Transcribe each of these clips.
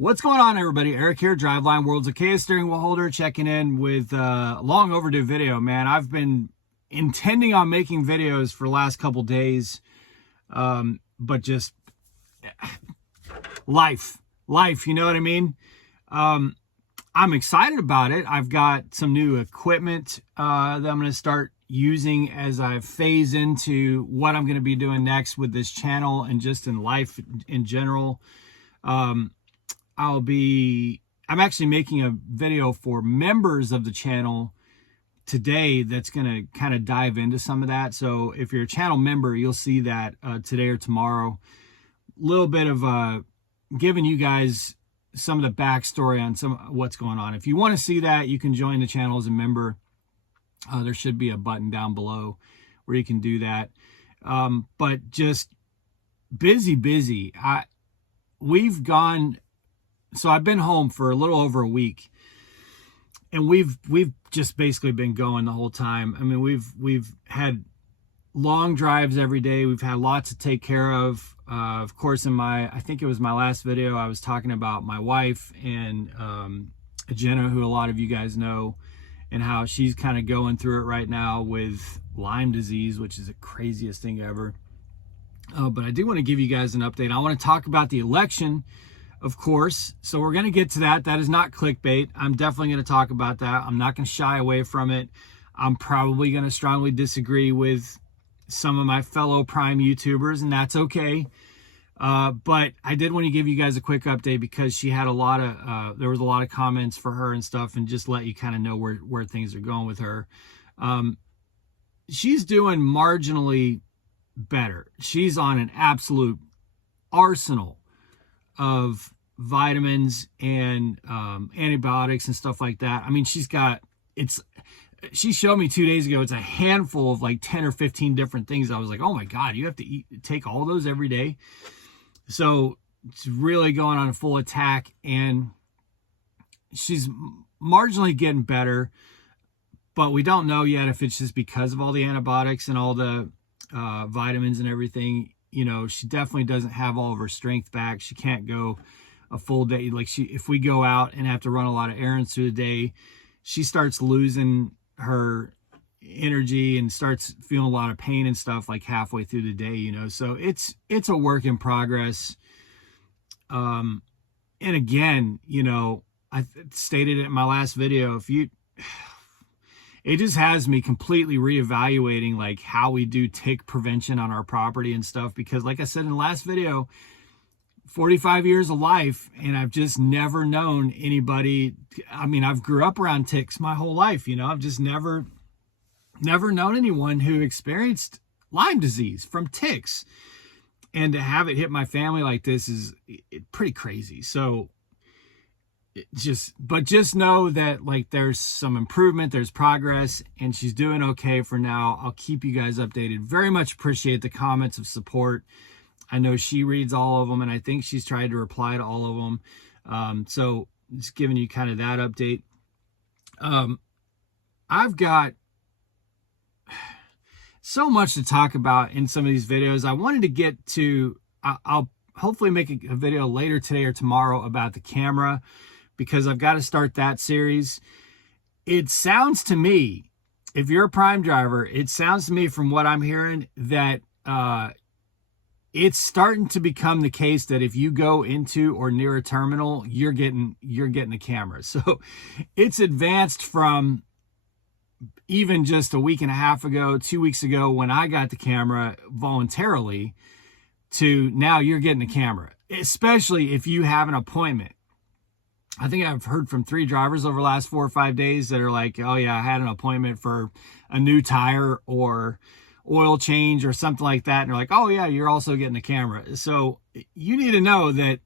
What's going on, everybody? Eric here, Driveline World's Achaeus steering wheel holder, checking in with a long overdue video, man. I've been intending on making videos for the last couple days, but just life, you know what I mean? I'm excited about it. I've got some new equipment that I'm going to start using as I phase into what I'm going to be doing next with this channel and just in life in general. I'm actually making a video for members of the channel today that's going to kind of dive into some of that. So if you're a channel member, you'll see that today or tomorrow. A little bit of giving you guys some of the backstory on what's going on. If you want to see that, you can join the channel as a member. There should be a button down below where you can do that. But just busy. So I've been home for a little over a week, and we've just basically been going the whole time. I mean, we've had long drives every day. We've had lots to take care of. Of course, I think it was my last video, I was talking about my wife and Jenna, who a lot of you guys know, and how she's kind of going through it right now with Lyme disease, which is the craziest thing ever. But I do want to give you guys an update. I want to talk about the election, of course. So we're going to get to that. That is not clickbait. I'm definitely going to talk about that. I'm not going to shy away from it. I'm probably going to strongly disagree with some of my fellow Prime YouTubers, and that's okay. But I did want to give you guys a quick update because she had there was a lot of comments for her and stuff, and just let you kind of know where things are going with her. She's doing marginally better. She's on an absolute arsenal of vitamins and antibiotics and stuff like that. I mean, she showed me 2 days ago, it's a handful of like 10 or 15 different things. I was like, oh my God, you have to take all those every day. So it's really going on a full attack, and she's marginally getting better, but we don't know yet if it's just because of all the antibiotics and all the vitamins and everything. You know, she definitely doesn't have all of her strength back. She can't go a full day. Like if we go out and have to run a lot of errands through the day, she starts losing her energy and starts feeling a lot of pain and stuff like halfway through the day, you know. So it's a work in progress. And again, you know, I stated it in my last video, it just has me completely reevaluating like how we do tick prevention on our property and stuff, because like I said in the last video, 45 years of life, and I've just never known anybody. I mean, I've grew up around ticks my whole life, you know. I've just never known anyone who experienced Lyme disease from ticks, and to have it hit my family like this is pretty crazy. So just know that like there's some improvement, there's progress, and she's doing okay for now. I'll keep you guys updated. Very much appreciate the comments of support. I know she reads all of them, and I think she's tried to reply to all of them. So just giving you kind of that update. I've got so much to talk about in some of these videos. I wanted to get to, I'll hopefully make a video later today or tomorrow about the camera, because I've got to start that series. It sounds to me, if you're a Prime driver, it sounds to me from what I'm hearing that it's starting to become the case that if you go into or near a terminal, you're getting the camera. So it's advanced from even just a week and a half ago, 2 weeks ago, when I got the camera voluntarily, to now you're getting the camera, especially if you have an appointment. I think I've heard from 3 drivers over the last 4 or 5 days that are like, oh yeah, I had an appointment for a new tire or oil change or something like that. And they're like, oh yeah, you're also getting the camera. So you need to know that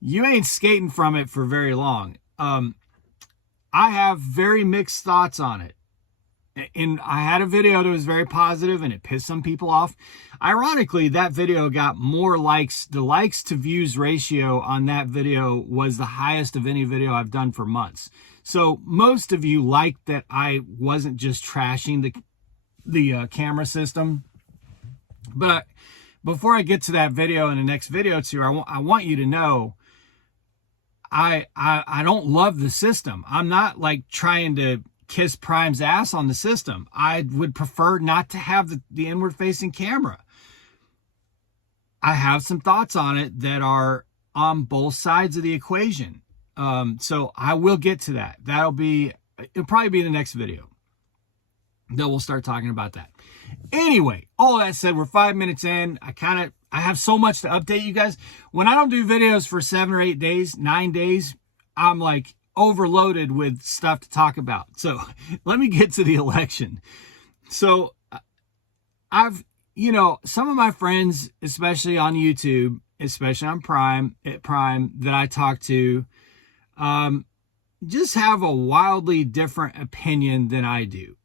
you ain't skating from it for very long. I have very mixed thoughts on it. And I had a video that was very positive and it pissed some people off. Ironically, that video got more likes. The likes to views ratio on that video was the highest of any video I've done for months. So most of you liked that I wasn't just trashing the camera system. But before I get to that video in the next video too, I want you to know I don't love the system. I'm not like trying to kiss Prime's ass on the system. I would prefer not to have the inward facing camera. I have some thoughts on it that are on both sides of the equation. So I will get to that. It'll probably be the next video that we'll start talking about that. Anyway, all that said, we're 5 minutes in. I have so much to update you guys. When I don't do videos for 7 or 8 days, 9 days, I'm like overloaded with stuff to talk about. So let me get to the election. So some of my friends, especially on YouTube, especially on Prime that I talk to, just have a wildly different opinion than I do.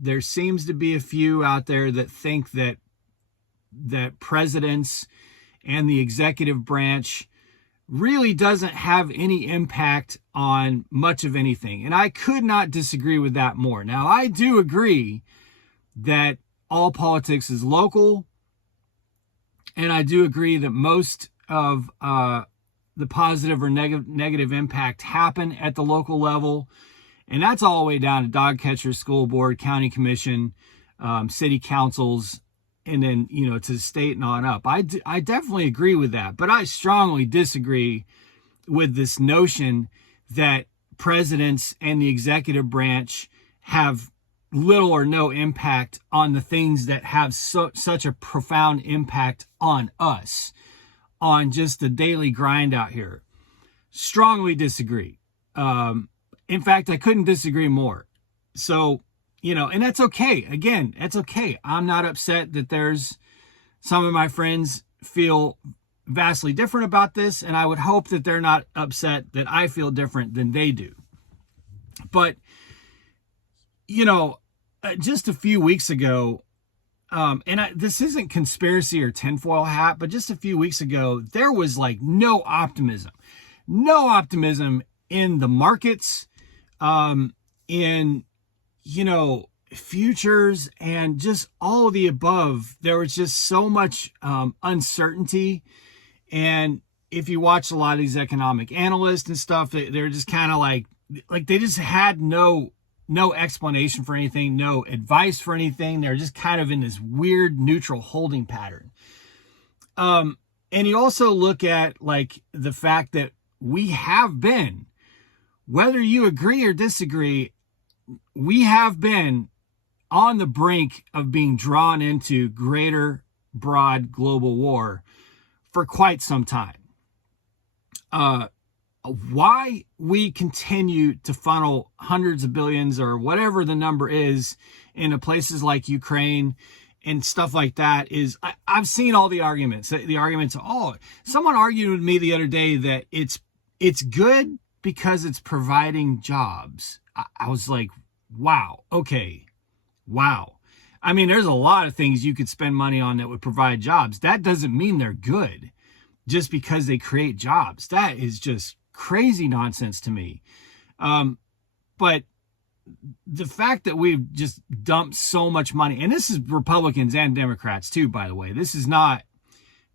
There seems to be a few out there that think that presidents and the executive branch really doesn't have any impact on much of anything. And I could not disagree with that more. Now, I do agree that all politics is local. And I do agree that most of the positive or negative impact happen at the local level. And that's all the way down to dog catcher, school board, county commission, city councils, and then, to the state and on up. I definitely agree with that. But I strongly disagree with this notion that presidents and the executive branch have little or no impact on the things that have such a profound impact on us, on just the daily grind out here. Strongly disagree. In fact, I couldn't disagree more. So, and that's okay. Again, that's okay. I'm not upset that there's some of my friends feel vastly different about this, and I would hope that they're not upset that I feel different than they do. But, just a few weeks ago, this isn't conspiracy or tinfoil hat, but just a few weeks ago, there was like no optimism in the markets, in, futures and just all of the above. There was just so much uncertainty. And if you watch a lot of these economic analysts and stuff, they're just kind of like they just had no explanation for anything, no advice for anything. They're just kind of in this weird neutral holding pattern. And you also look at like the fact that we have been, whether you agree or disagree, we have been on the brink of being drawn into greater, broad global war for quite some time. Why we continue to funnel hundreds of billions or whatever the number is into places like Ukraine and stuff like that is, I've seen all the arguments. Someone argued with me the other day that it's good because it's providing jobs. I was like, wow, okay, wow. I mean, there's a lot of things you could spend money on that would provide jobs. That doesn't mean they're good just because they create jobs. That is just crazy nonsense to me. But the fact that we've just dumped so much money, and this is Republicans and Democrats too, by the way. This is not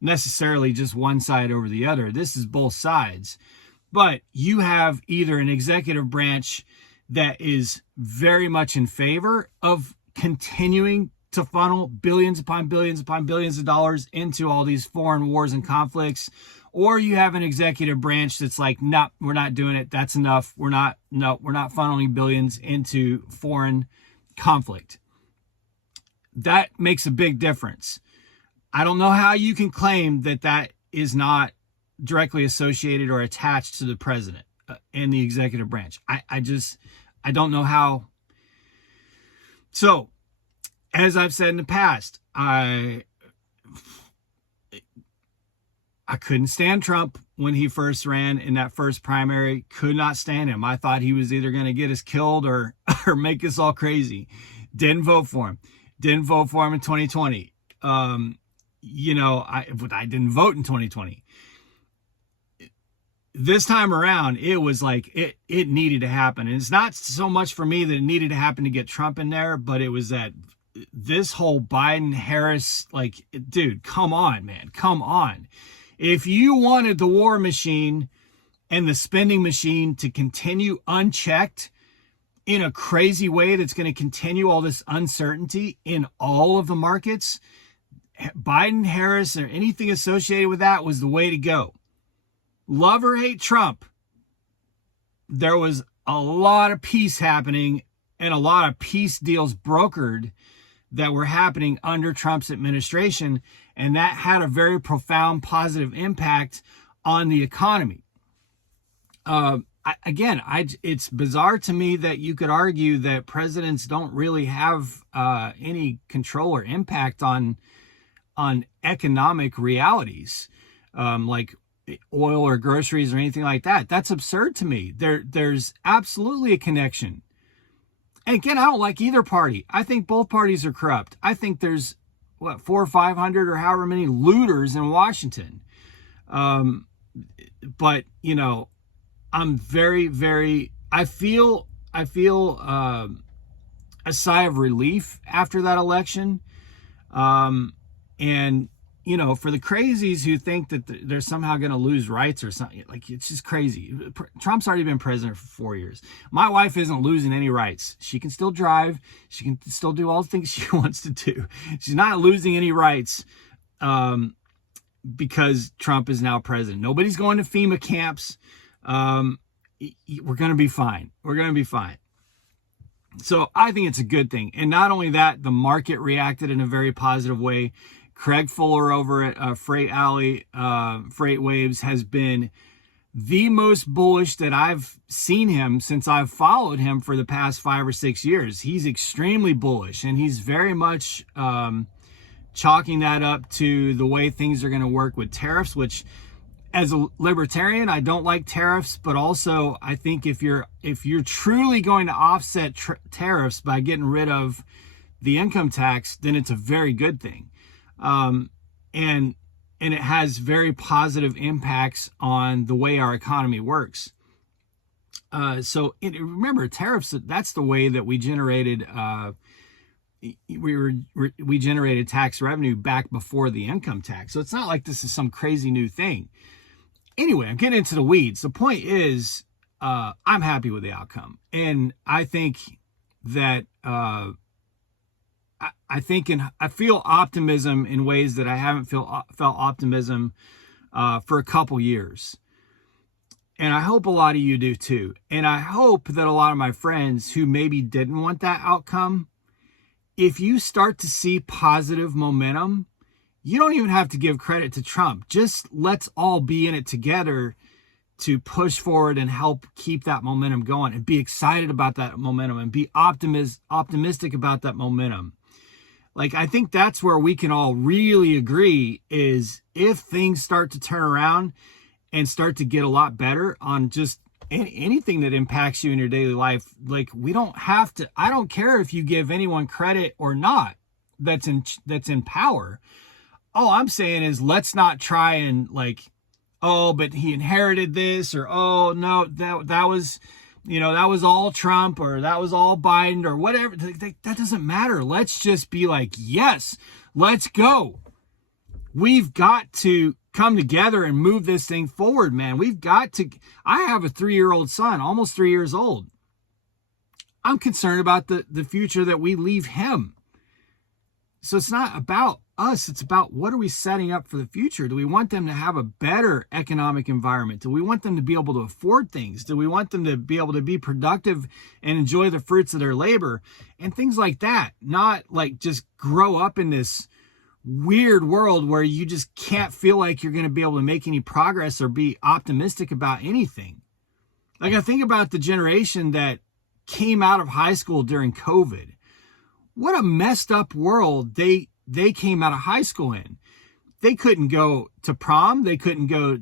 necessarily just one side over the other. This is both sides. But you have either an executive branch that is very much in favor of continuing to funnel billions upon billions upon billions of dollars into all these foreign wars and conflicts, or you have an executive branch that's like, no, we're not doing it. That's enough. We're not funneling billions into foreign conflict. That makes a big difference. I don't know how you can claim that is not directly associated or attached to the president and the executive branch. I don't know how. So, as I've said in the past, I couldn't stand Trump when he first ran in that first primary. Could not stand him. I thought he was either going to get us killed or make us all crazy. Didn't vote for him. Didn't vote for him in 2020. I didn't vote in 2020. This time around, it was like it needed to happen. And it's not so much for me that it needed to happen to get Trump in there, but it was that this whole Biden-Harris, like, dude, come on, man. Come on. If you wanted the war machine and the spending machine to continue unchecked in a crazy way that's going to continue all this uncertainty in all of the markets, Biden, Harris, or anything associated with that was the way to go. Love or hate Trump, there was a lot of peace happening and a lot of peace deals brokered that were happening under Trump's administration, and that had a very profound positive impact on the economy. It's bizarre to me that you could argue that presidents don't really have any control or impact on economic realities, like oil or groceries or anything like that. That's absurd to me. There's absolutely a connection. And again, I don't like either party. I think both parties are corrupt. I think there's 400 or 500 or however many looters in Washington. But I'm very, very, I feel a sigh of relief after that election. And for the crazies who think that they're somehow going to lose rights or something, like, it's just crazy. Trump's already been president for 4 years. My wife isn't losing any rights. She can still drive. She can still do all the things she wants to do. She's not losing any rights because Trump is now president. Nobody's going to FEMA camps. We're going to be fine. We're going to be fine. So I think it's a good thing. And not only that, the market reacted in a very positive way. Craig Fuller over at Freight Alley, Freight Waves, has been the most bullish that I've seen him since I've followed him for the past 5 or 6 years. He's extremely bullish, and he's very much chalking that up to the way things are going to work with tariffs, which, as a libertarian, I don't like tariffs, but also I think if you're truly going to offset tariffs by getting rid of the income tax, then it's a very good thing. And it has very positive impacts on the way our economy works. Remember, tariffs, that's the way that we generated we generated tax revenue back before the income tax. So it's not like this is some crazy new thing. Anyway, I'm getting into the weeds. The point is, I'm happy with the outcome. And I think that I feel optimism in ways that I haven't felt optimism for a couple years. And I hope a lot of you do too. And I hope that a lot of my friends who maybe didn't want that outcome, if you start to see positive momentum, you don't even have to give credit to Trump. Just let's all be in it together to push forward and help keep that momentum going, and be excited about that momentum, and be optimistic about that momentum. Like, I think that's where we can all really agree, is if things start to turn around and start to get a lot better on just anything that impacts you in your daily life, like, we don't have to, I don't care if you give anyone credit or not that's in power. All I'm saying is, let's not try and but he inherited this, or, oh no, that was, that was all Trump, or that was all Biden, or whatever. That doesn't matter. Let's just be like, yes, let's go. We've got to come together and move this thing forward, man. We've got to. I have a 3-year-old son, almost 3 years old. I'm concerned about the future that we leave him. So it's not about us. It's about, what are we setting up for the future? Do we want them to have a better economic environment? Do we want them to be able to afford things? Do we want them to be able to be productive and enjoy the fruits of their labor and things like that? Not like just grow up in this weird world where you just can't feel like you're going to be able to make any progress or be optimistic about anything. Like, I think about the generation that came out of high school during COVID. What a messed up world they came out of high school in. They couldn't go to prom. They couldn't go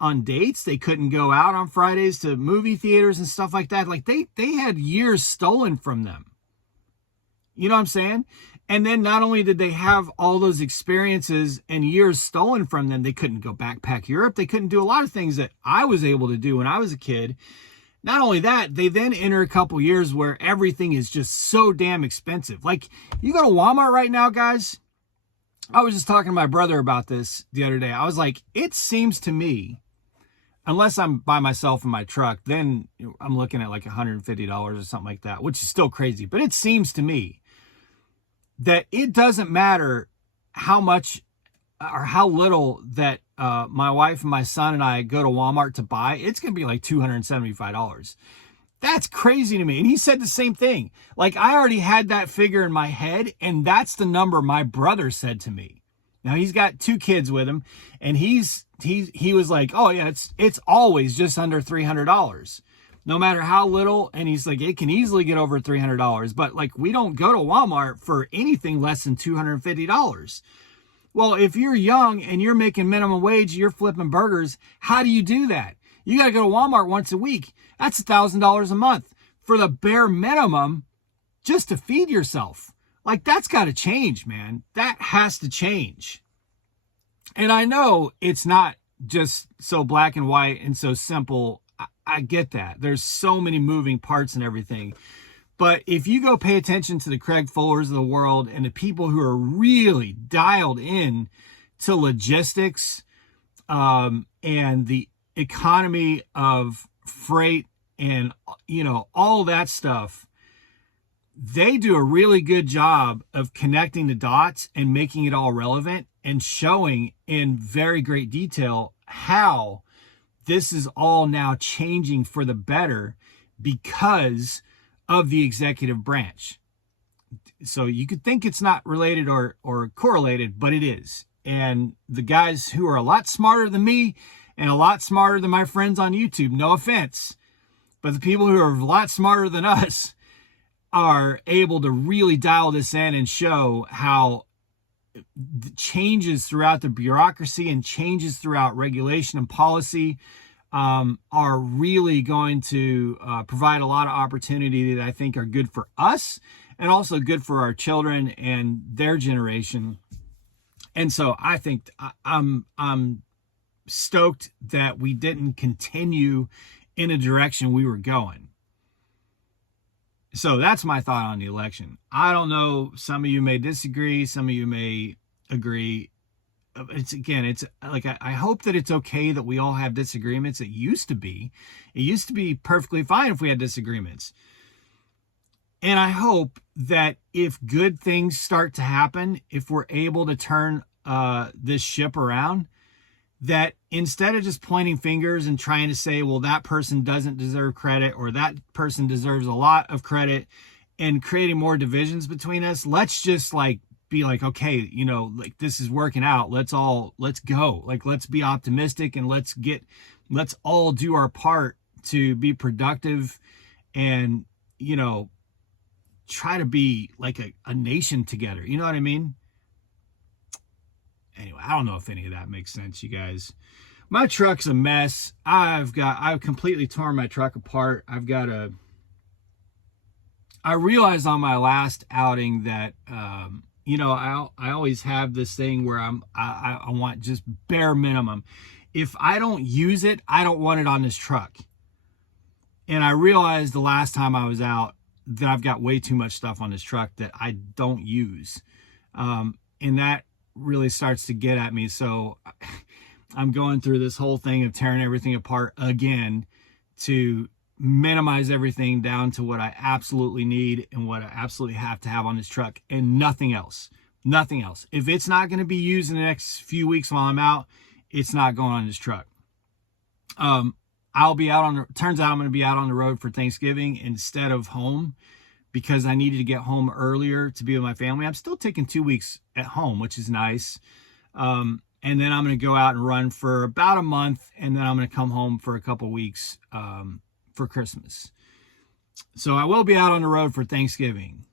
on dates. They couldn't go out on Fridays to movie theaters and stuff like that. Like, they had years stolen from them. You know what I'm saying? And then not only did they have all those experiences and years stolen from them, they couldn't go backpack Europe. They couldn't do a lot of things that I was able to do when I was a kid. Not only that, they then enter a couple years where everything is just so damn expensive. Like, you go to Walmart right now, guys. I was just talking to my brother about this the other day. I was like, it seems to me unless I'm by myself in my truck, then I'm looking at like $150 or something like that, which is still crazy. But it seems to me that it doesn't matter how much or how little that my wife and my son and I go to Walmart to buy. It's going to be like $275. That's crazy to me. And he said the same thing. Like, I already had that figure in my head, and that's the number my brother said to me. Now, he's got 2 kids with him, and he was like, oh yeah, it's always just under $300, no matter how little. And he's like, it can easily get over $300, but like, we don't go to Walmart for anything less than $250. Well, if you're young and you're making minimum wage, you're flipping burgers, how do you do that? You got to go to Walmart once a week. That's $1,000 a month for the bare minimum just to feed yourself. Like, that's got to change, man. That has to change. And I know it's not just so black and white and so simple. I get that. There's so many moving parts and everything. But if you go pay attention to the Craig Fullers of the world and the people who are really dialed in to logistics and the economy of freight and, all that stuff, they do a really good job of connecting the dots and making it all relevant and showing in very great detail how this is all now changing for the better because of the executive branch. So you could think it's not related or correlated, but it is. And the guys who are a lot smarter than me and a lot smarter than my friends on YouTube, no offense, but the people who are a lot smarter than us are able to really dial this in and show how the changes throughout the bureaucracy and changes throughout regulation and policy are really going to provide a lot of opportunity that I think are good for us and also good for our children and their generation. And so I think I'm stoked that we didn't continue in a direction we were going. So that's my thought on the election. I don't know. Some of you may disagree. Some of you may agree. It's like, I hope that it's okay that we all have disagreements. It used to be perfectly fine if we had disagreements. And I hope that if good things start to happen, if we're able to turn this ship around, that instead of just pointing fingers and trying to say, well, that person doesn't deserve credit or that person deserves a lot of credit and creating more divisions between us, let's just be like, okay, like, this is working out. Let's go. Like, let's be optimistic and let's all do our part to be productive and, try to be like a nation together. You know what I mean? Anyway, I don't know if any of that makes sense, you guys. My truck's a mess. I've completely torn my truck apart. I realized on my last outing that, I always have this thing where I want just bare minimum. If I don't use it, I don't want it on this truck. And I realized the last time I was out that I've got way too much stuff on this truck that I don't use. And that really starts to get at me. So I'm going through this whole thing of tearing everything apart again to minimize everything down to what I absolutely need and what I absolutely have to have on this truck and nothing else. If it's not going to be used in the next few weeks while I'm out, it's not going on this truck. Turns out I'm going to be out on the road for Thanksgiving instead of home because I needed to get home earlier to be with my family. I'm still taking 2 weeks at home, which is nice. And then I'm going to go out and run for about a month, and then I'm going to come home for a couple weeks for Christmas. So I will be out on the road for Thanksgiving.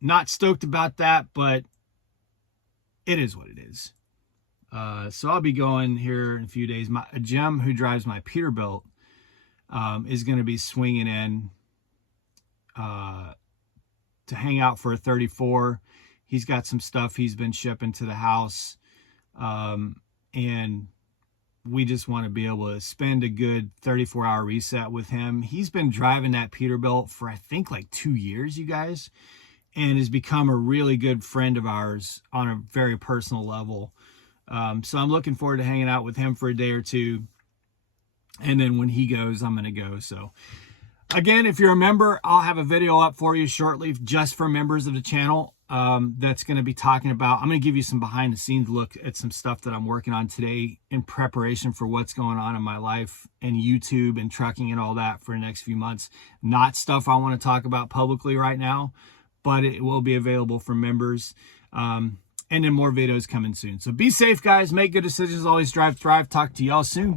Not stoked about that, but it is what it is. So I'll be going here in a few days. Jim, who drives my Peterbilt, is going to be swinging in to hang out for a 34. He's got some stuff he's been shipping to the house. And we just want to be able to spend a good 34-hour reset with him. He's been driving that Peterbilt for, I think, like 2 years, you guys, and has become a really good friend of ours on a very personal level. So I'm looking forward to hanging out with him for a day or two And then when he goes, I'm going to go. So again, if you're a member, I'll have a video up for you shortly just for members of the channel. That's going to be talking about, I'm going to give you some behind the scenes look at some stuff that I'm working on today in preparation for what's going on in my life and YouTube and trucking and all that for the next few months. Not stuff I want to talk about publicly right now, but it will be available for members. And then more videos coming soon. So be safe, guys. Make good decisions. Always drive, thrive. Talk to y'all soon.